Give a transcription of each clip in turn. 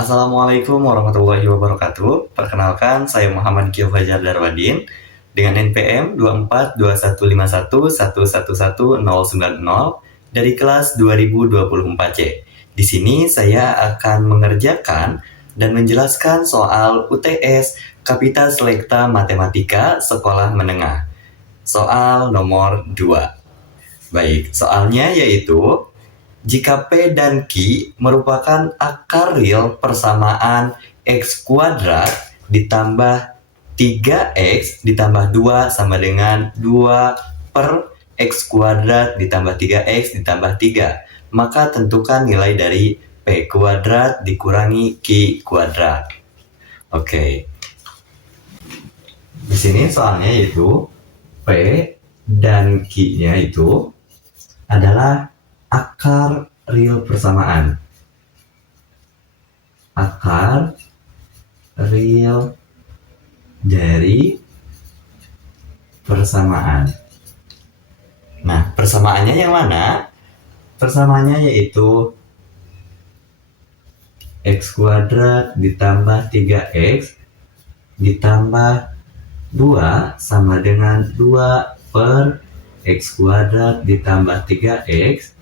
Assalamualaikum warahmatullahi wabarakatuh. Perkenalkan, saya Muhammad Kio Fajar Darwadin dengan NPM 242151111090 dari kelas 2024C. Di sini saya akan mengerjakan dan menjelaskan soal UTS Kapita Selekta Matematika Sekolah Menengah. Soal nomor 2. Baik, soalnya yaitu jika P dan Q merupakan akar real persamaan X kuadrat ditambah 3X ditambah 2 sama dengan 2 per X kuadrat ditambah 3X ditambah 3, maka tentukan nilai dari P kuadrat dikurangi Q kuadrat. Oke. Di sini soalnya yaitu P dan Q-nya itu adalah akar real persamaan. Akar real dari persamaan. Nah, persamaannya yang mana? Persamaannya yaitu X kuadrat ditambah 3X ditambah 2 sama dengan 2 per X kuadrat ditambah 3X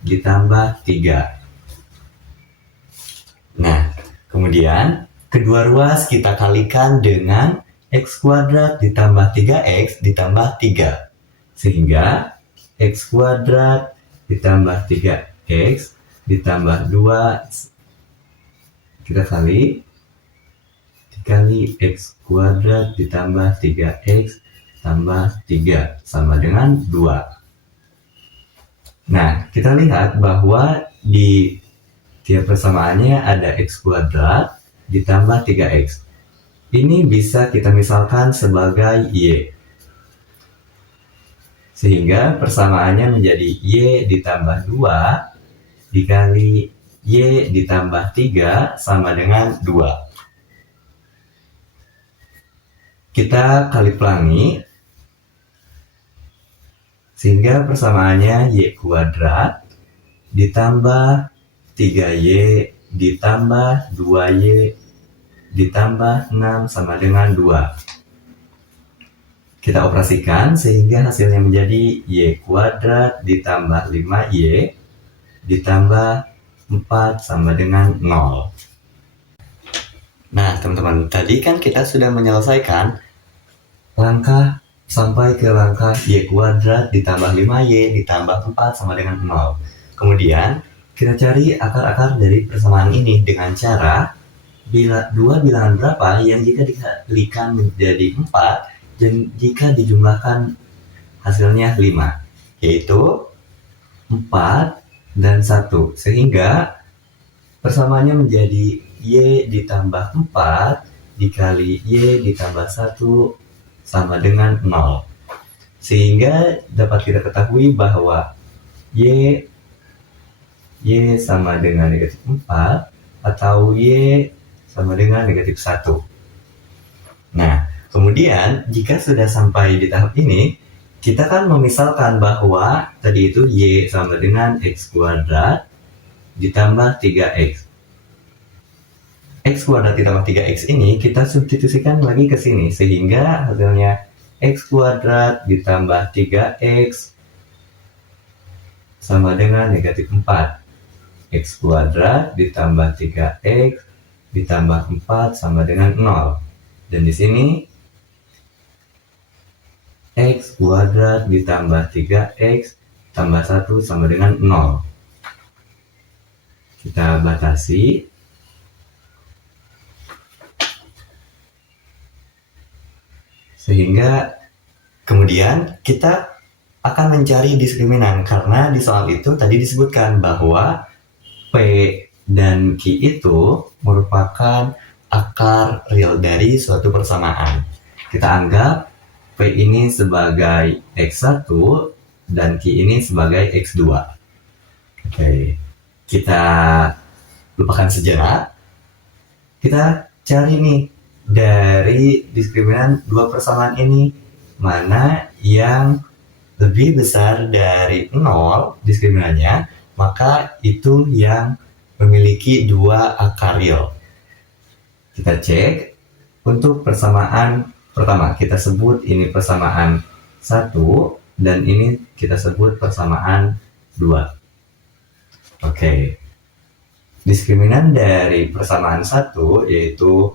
ditambah 3. Nah, kemudian kedua ruas kita kalikan dengan X kuadrat ditambah 3X ditambah 3. Sehingga X kuadrat ditambah 3X ditambah 2 kita dikali X kuadrat ditambah 3X tambah 3 sama dengan 2. Nah, kita lihat bahwa di tiap persamaannya ada X kuadrat ditambah 3X. Ini bisa kita misalkan sebagai Y. Sehingga persamaannya menjadi Y ditambah 2 dikali Y ditambah 3 sama dengan 2. Kita kali pelangi, sehingga persamaannya Y kuadrat ditambah 3Y ditambah 2Y ditambah 6 sama dengan 2. Kita operasikan sehingga hasilnya menjadi Y kuadrat ditambah 5Y ditambah 4 sama dengan 0. Nah, teman-teman, tadi kan kita sudah menyelesaikan langkah sampai ke langkah Y kuadrat ditambah 5Y ditambah 4 sama dengan 0. Kemudian kita cari akar-akar dari persamaan ini dengan cara dua bilangan berapa yang jika dikalikan menjadi 4 dan jika dijumlahkan hasilnya 5, yaitu 4 dan 1. Sehingga persamaannya menjadi Y ditambah 4 dikali Y ditambah 1 sama dengan 0. Sehingga dapat kita ketahui bahwa Y sama dengan negatif 4 atau Y sama dengan negatif 1. Nah, kemudian jika sudah sampai di tahap ini, kita kan memisalkan bahwa tadi itu Y sama dengan X kuadrat ditambah 3X. X kuadrat ditambah 3X ini kita substitusikan lagi ke sini, sehingga hasilnya X kuadrat ditambah 3X sama dengan negatif 4. X kuadrat ditambah 3X ditambah 4 sama dengan 0. Dan di sini X kuadrat ditambah 3X tambah 1 sama dengan 0. Kita batasi. Sehingga kemudian kita akan mencari diskriminan, karena di soal itu tadi disebutkan bahwa P dan Q itu merupakan akar real dari suatu persamaan. Kita anggap P ini sebagai X1 dan Q ini sebagai X2. Oke, kita lupakan sejenak. Kita cari nih dari diskriminan dua persamaan ini, mana yang lebih besar dari 0 diskriminannya, maka itu yang memiliki dua akar real. Kita cek untuk persamaan pertama, kita sebut ini persamaan 1 dan ini kita sebut persamaan 2. Oke. Diskriminan dari persamaan 1 yaitu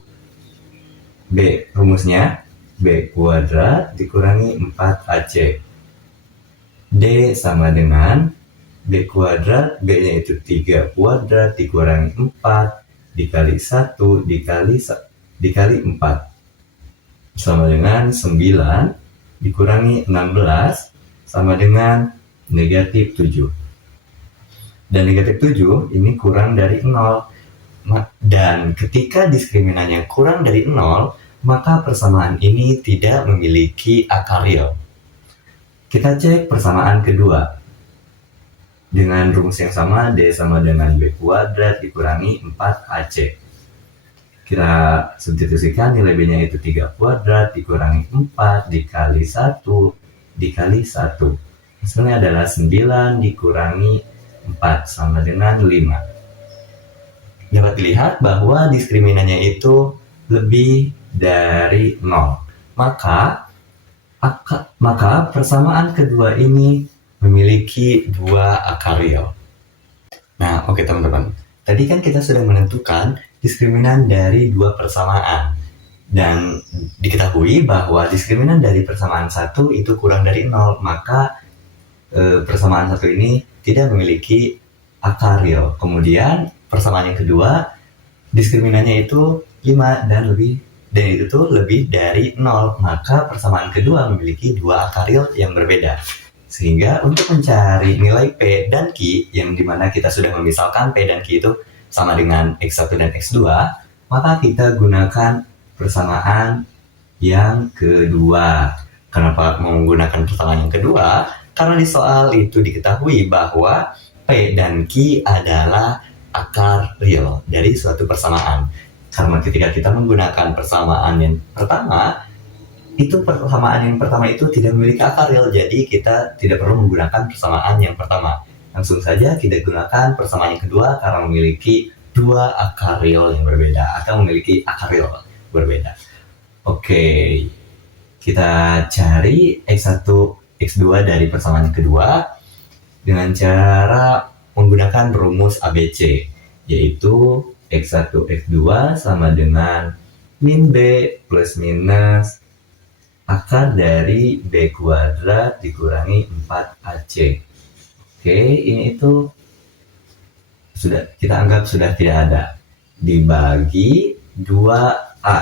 B, rumusnya B kuadrat dikurangi 4AC. D sama dengan B kuadrat, B-nya itu 3 kuadrat dikurangi 4 dikali 1 dikali 4 sama dengan 9 dikurangi 16 sama dengan negatif 7. Dan negatif 7 ini kurang dari 0. Dan ketika diskriminannya kurang dari 0, maka persamaan ini tidak memiliki akar real. Kita cek persamaan kedua. Dengan rumus yang sama, D sama dengan B kuadrat dikurangi 4AC. Kita substitusikan nilai B-nya itu 3 kuadrat dikurangi 4 dikali 1 dikali 1. Hasilnya adalah 9 dikurangi 4 sama dengan 5. Dapat dilihat bahwa diskriminannya itu lebih dari 0. Maka persamaan kedua ini memiliki dua akar real. Nah, oke teman-teman. Tadi kan kita sudah menentukan diskriminan dari dua persamaan. Dan diketahui bahwa diskriminan dari persamaan 1 itu kurang dari 0. Maka persamaan 1 ini tidak memiliki akar real. Kemudian persamaan yang kedua, diskriminannya itu 5 dan itu tuh lebih dari 0. Maka persamaan kedua memiliki dua akar real yang berbeda. Sehingga untuk mencari nilai P dan Q, yang dimana kita sudah memisalkan P dan Q itu sama dengan X1 dan X2, maka kita gunakan persamaan yang kedua. Kenapa menggunakan persamaan yang kedua? Karena di soal itu diketahui bahwa P dan Q adalah akar real dari suatu persamaan. Karena ketika kita menggunakan persamaan yang pertama, persamaan yang pertama itu tidak memiliki akar real, jadi kita tidak perlu menggunakan persamaan yang pertama. Langsung saja kita gunakan persamaan yang kedua karena memiliki dua akar real yang berbeda atau memiliki akar real berbeda. Oke, kita cari X1, X2 dari persamaan yang kedua dengan cara menggunakan rumus ABC, yaitu X1, X2 sama dengan min B plus minus akar dari B kuadrat dikurangi 4AC. Oke, ini itu sudah kita anggap sudah tidak ada. Dibagi 2A.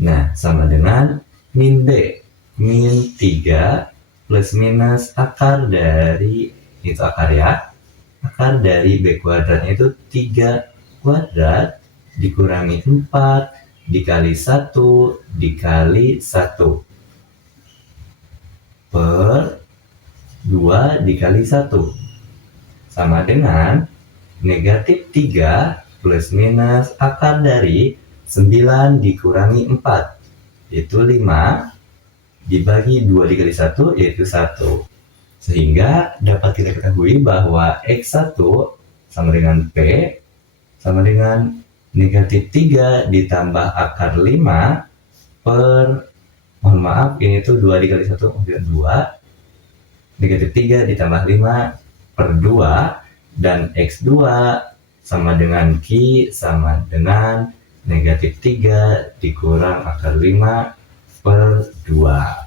Nah, sama dengan min B. Min 3 plus minus akar dari, itu akar ya. Akar dari B kuadratnya itu 3 kuadrat dikurangi 4 dikali 1 dikali 1 per 2 dikali 1 sama dengan negatif 3 plus minus akar dari 9 dikurangi 4 yaitu 5 dibagi 2 dikali 1 yaitu 1. Sehingga dapat kita ketahui bahwa X1 sama dengan P sama dengan negatif 3 ditambah akar 5 per, mohon maaf, ini tuh 2 dikali 1, kemudian 2. Negatif 3 ditambah 5 per 2. Dan X2 sama dengan Q sama dengan negatif 3 dikurang akar 5 per 2.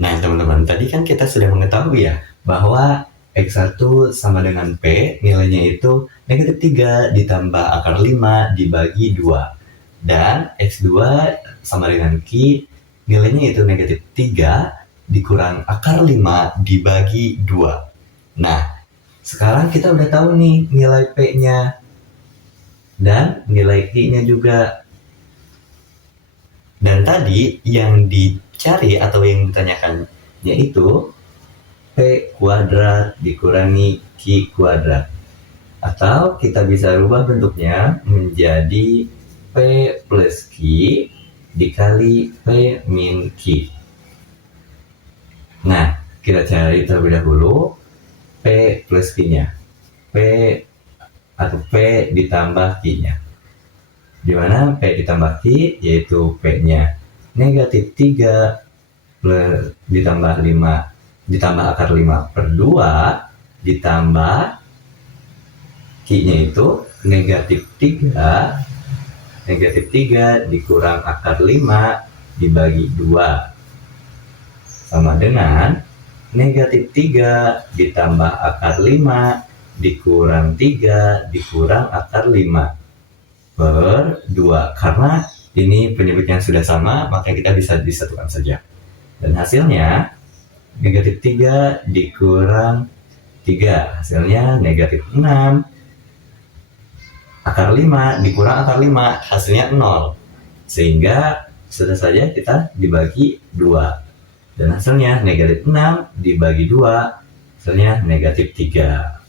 Nah teman-teman, tadi kan kita sudah mengetahui ya bahwa X1 sama dengan P, nilainya itu negatif 3 ditambah akar 5 dibagi 2. Dan X2 sama dengan Q, nilainya itu negatif 3 dikurang akar 5 dibagi 2. Nah, sekarang kita udah tahu nih nilai P-nya dan nilai Q-nya juga. Dan tadi yang dicari atau yang ditanyakannya itu P kuadrat dikurangi Q kuadrat. Atau kita bisa rubah bentuknya menjadi P plus Q dikali P min Q. Nah, kita cari terlebih dahulu P plus Q-nya. P atau P ditambah Q-nya. Di mana P ditambah Q yaitu P-nya negatif 3 ditambah 5 ditambah akar 5 per 2 ditambah Q-nya itu negatif 3 dikurang akar 5 dibagi 2 sama dengan negatif 3 ditambah akar 5 dikurang 3 dikurang akar 5 per 2. Karena ini penyebutnya sudah sama, maka kita bisa disatukan saja. Dan hasilnya negatif 3 dikurang 3, hasilnya negatif 6. Akar 5 dikurang akar 5, hasilnya 0. Sehingga sudah saja kita dibagi 2. Dan hasilnya negatif 6 dibagi 2, hasilnya negatif 3.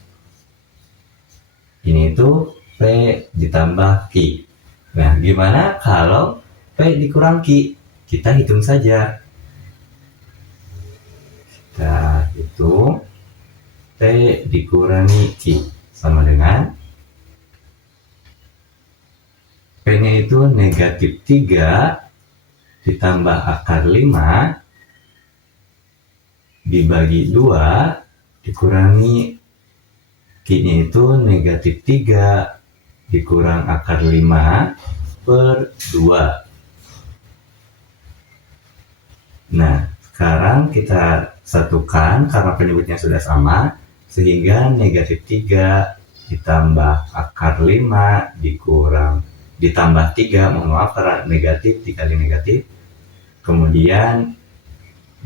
Ini itu P ditambah Q. Nah, gimana kalau P dikurang Q? Kita hitung saja. Kita hitung P dikurangi Q sama dengan P-nya itu negatif 3 ditambah akar 5 dibagi 2 dikurangi Q-nya itu negatif 3 dikurang akar 5 per 2. Nah, sekarang kita satukan karena penyebutnya sudah sama, sehingga negatif 3 ditambah akar 5 ditambah 3, mohon maaf karena negatif dikali negatif, kemudian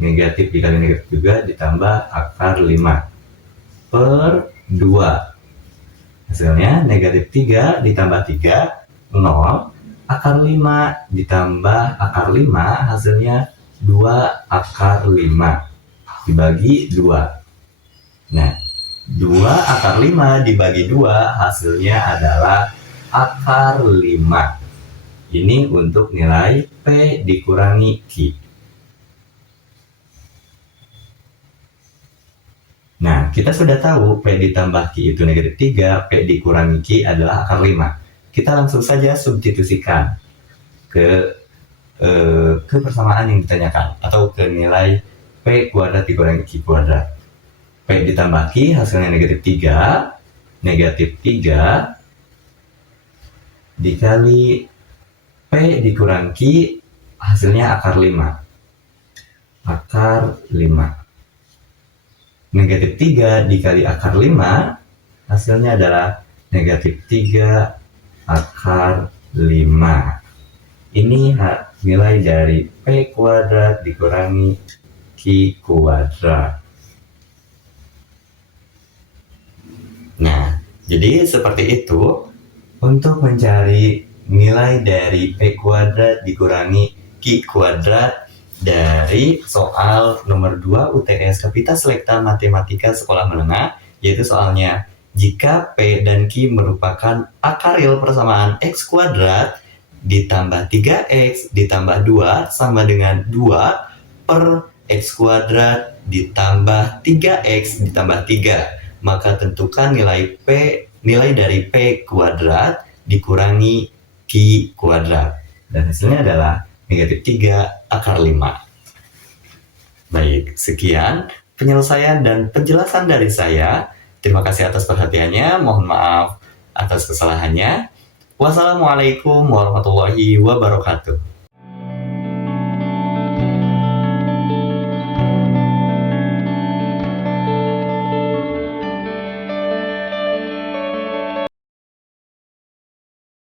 negatif dikali negatif juga ditambah akar 5 per 2. Hasilnya negatif 3 ditambah 3, 0. Akar 5 ditambah akar 5, hasilnya 2 akar 5 dibagi 2. Nah, 2 akar 5 dibagi 2 hasilnya adalah akar 5. Ini untuk nilai P dikurangi Q. Nah, kita sudah tahu P ditambah Q itu negatif 3, P dikurangi Q adalah akar 5. Kita langsung saja substitusikan ke persamaan yang ditanyakan, atau ke nilai P kuadrat dikurangi Q kuadrat. P ditambah Q hasilnya negatif 3, negatif 3 dikali P dikurangi Q hasilnya akar 5. Akar 5. Negatif 3 dikali akar 5 hasilnya adalah negatif 3 akar 5. Ini nilai dari P kuadrat dikurangi Q kuadrat. Nah, jadi seperti itu untuk mencari nilai dari P kuadrat dikurangi Q kuadrat dari soal nomor 2 UTS Kapita Selekta Matematika Sekolah Menengah, yaitu soalnya jika P dan Q merupakan akar real persamaan X kuadrat ditambah 3X ditambah 2 sama dengan 2 per X kuadrat ditambah 3X ditambah 3. Maka tentukan nilai dari P kuadrat dikurangi Q kuadrat. Dan hasilnya adalah negatif 3 akar 5. Baik, sekian penyelesaian dan penjelasan dari saya. Terima kasih atas perhatiannya, mohon maaf atas kesalahannya. Wassalamualaikum warahmatullahi wabarakatuh.